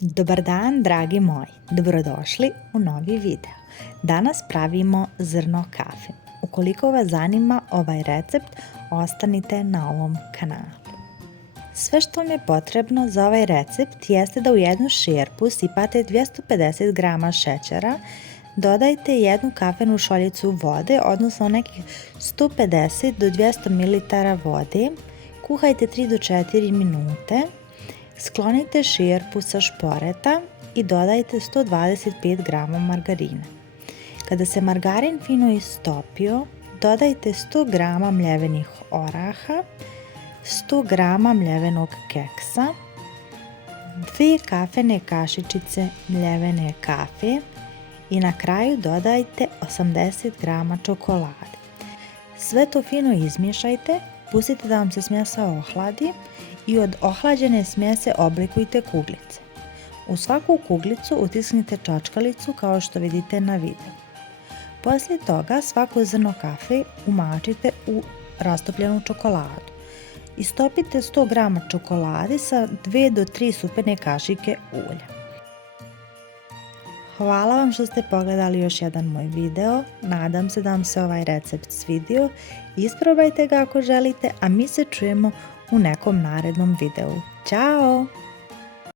Dobar dan, dragi moji, dobrodošli u novi video. Danas pravimo zrno kafe. Ukoliko vas zanima ovaj recept, ostanite na ovom kanalu. Sve što vam je potrebno za ovaj recept jeste da u jednu šerpu sipate 250 g šećera, dodajte jednu kafenu šoljicu vode, odnosno nekih 150 do 200 ml vode, kuhajte 3 do 4 minute, sklonite šerpu sa šporeta i dodajte 125 g margarina. Kada se margarin fino istopio, dodajte 100 g mljevenih oraha, 100 g mljevenog keksa, 2 kafene kašičice mljevene kafe i na kraju dodajte 80 g čokolade. Sve to fino izmiješajte, pustite da vam se smjesa ohladi i od ohlađene smjese oblikujte kuglice. U svaku kuglicu utisnite čačkalicu kao što vidite na videu. Poslije toga svako zrno kafe umačite u rastopljenu čokoladu. Istopite 100 g čokolade sa 2 do 3 superne kašike ulja. Hvala vam što ste pogledali još jedan moj video, nadam se da vam se ovaj recept svidio, isprobajte ga ako želite, a mi se čujemo u nekom narednom videu. Ćao!